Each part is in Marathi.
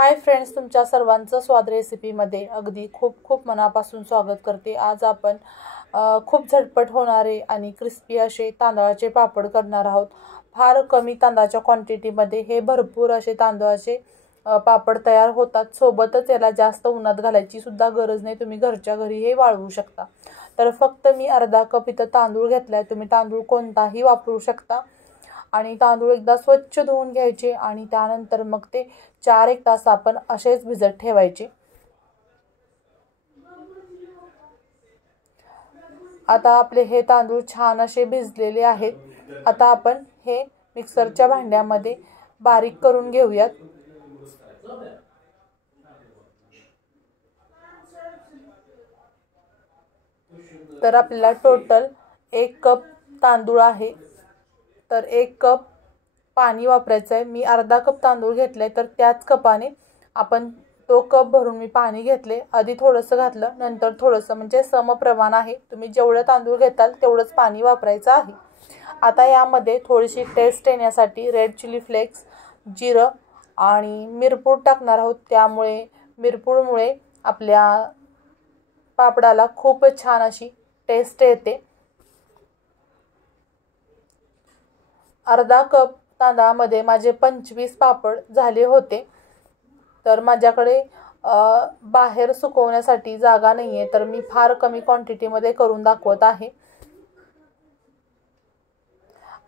हाय फ्रेंड्स, तुमच्या सर्वांचं स्वाद रेसिपीमध्ये अगदी खूप मनापासून स्वागत करते। आज आपण खूप झटपट होणारे आणि क्रिस्पी असे तांदळाचे पापड करणार आहोत। फार कमी तांदळाच्या क्वांटिटीमध्ये हे भरपूर असे तांदळाचे पापड तयार होतात। सोबतच याला जास्त उन्हात घालायची सुद्धा गरज नाही, तुम्ही घरच्या घरी हे वाळवू शकता। तर फक्त मी अर्धा कप इथं तांदूळ घेतलाय, तुम्ही तांदूळ कोणताही वापरू शकता। आणि तांदूळ एकदा स्वच्छ धुवून घ्यायचे आणि त्यानंतर मग ते 4-1 तास आपण असेच भिजत ठेवायचे। आता आपले हे तांदूळ छान असे भिजलेले आहेत। आता आपण हे मिक्सरच्या भांड्यामध्ये बारीक करून घेऊयात। तर आपल्याला टोटल 1 कप तांदूळ आहे, तर 1 कप पाणी वापरायचं आहे। मी अर्धा कप तांदूळ घेतले, तर त्याच कपाने आपण तो कप भरून मी पाणी घेतले। आधी थोडंसं घातलं, नंतर थोडंसं, म्हणजे समप्रमाण आहे। तुम्ही जेवढं तांदूळ घेताल तेवढंच पाणी वापरायचं आहे। आता यामध्ये थोडीशी टेस्ट येण्यासाठी रेड चिली फ्लेक्स, जिरं आणि मिरपूड टाकणार आहोत। त्यामुळे मिरपूडमुळे आपल्या पापडाला खूप छान अशी टेस्ट येते। अर्धा कप तांदळामध्ये माझे 25 पापड झाले होते। तर माझ्याकडे बाहेर सुकवण्यासाठी जागा नाहीये, तर मी फार कमी क्वांटिटीमध्ये करून दाखवत आहे।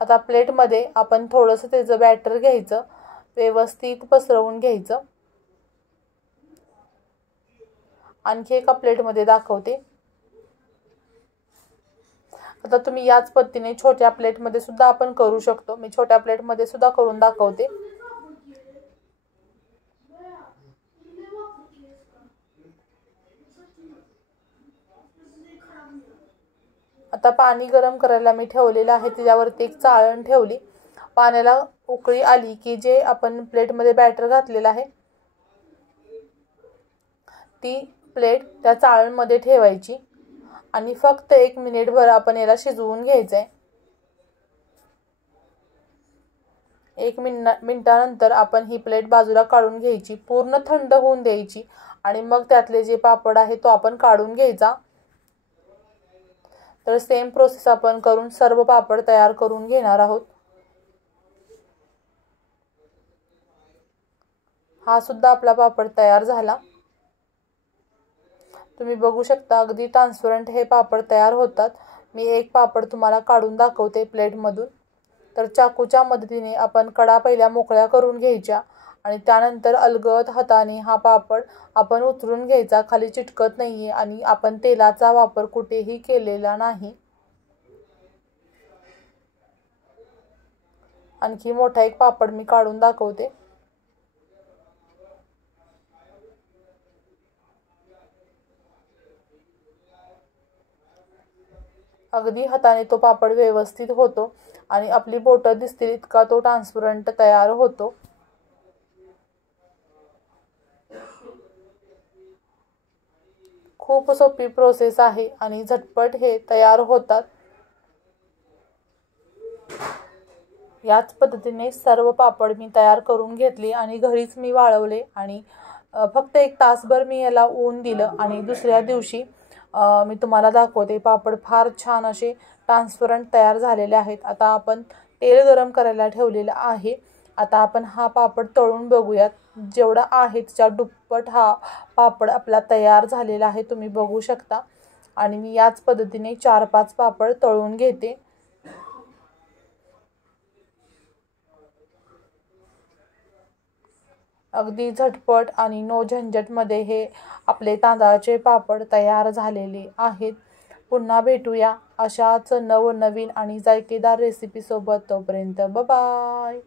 आता प्लेटमध्ये आपण थोडंसं त्याचं बॅटर घ्यायचं, व्यवस्थित पसरवून घ्यायचं। आणखी एका प्लेटमध्ये दाखवते। आता तुम्ही याच पद्धतीने छोट्या प्लेटमध्ये सुद्धा आपण करू शकतो। मी छोट्या प्लेटमध्ये सुद्धा करून दाखवते। आता पाणी गरम करायला मी ठेवलेलं आहे, त्याच्यावरती एक चाळण ठेवली। पाण्याला उकळी आली की जे आपण प्लेटमध्ये बॅटर घातलेलं आहे ती प्लेट त्या चाळणमध्ये ठेवायची आणि फक्त 1 मिनिटभर आपण याला शिजवून घ्यायचंय। 1 मिनिटानंतर आपण ही प्लेट बाजूला काढून घ्यायची, पूर्ण थंड होऊन द्यायची आणि मग त्यातले जे पापड आहे तो आपण काढून घ्यायचा। तर सेम प्रोसेस आपण करून सर्व पापड तयार करून घेणार आहोत। हा सुद्धा आपला पापड तयार झाला। तुम्ही बघू शकता अगदी ट्रान्सपरंट हे पापड तयार होतात। मी एक पापड तुम्हाला काढून दाखवते प्लेटमधून। तर चाकूच्या मदतीने आपण कडा पहिल्या मोकळ्या करून घ्यायच्या आणि त्यानंतर अलगद हाताने हा पापड आपण उचलून घ्यायचा, खाली चिटकत नाहीये आणि आपण तेलाचा वापर कुठेही केलेला नाही। आणखी मोठा एक पापड मी काढून दाखवते। अगदी हाताने तो पापड व्यवस्थित होतो आणि आपली बोटं दिसतील इतका तो ट्रान्सपरंट तयार होतो। खूप सोपी प्रोसेस आहे आणि झटपट हे तयार होतात। याच पद्धतीने सर्व पापड मी तयार करून घेतले आणि घरीच मी वाळवले आणि फक्त 1 तासभर मी याला ऊन दिलं आणि दुसऱ्या दिवशी मी तुम्हाला दाखवते पापड फार छान असे ट्रान्सपरंट तयार झालेले आहेत। आता आपण तेल गरम करायला ठेवलेलं आहे। आता आपण हा पापड तळून बघूयात। जेवढा आहे त्याच्या दुप्पट हा पापड आपला तयार झालेला आहे, तुम्ही बघू शकता। आणि मी याच पद्धतीने 4-5 पापड तळून घेते। अगदी झटपट आणि नो झंझटमध्ये हे आपले तांदळाचे पापड तयार झालेले आहेत। पुन्हा भेटूया अशाच नवनवीन आणि जायकेदार रेसिपी सोबत। तोपर्यंत बाय बाय।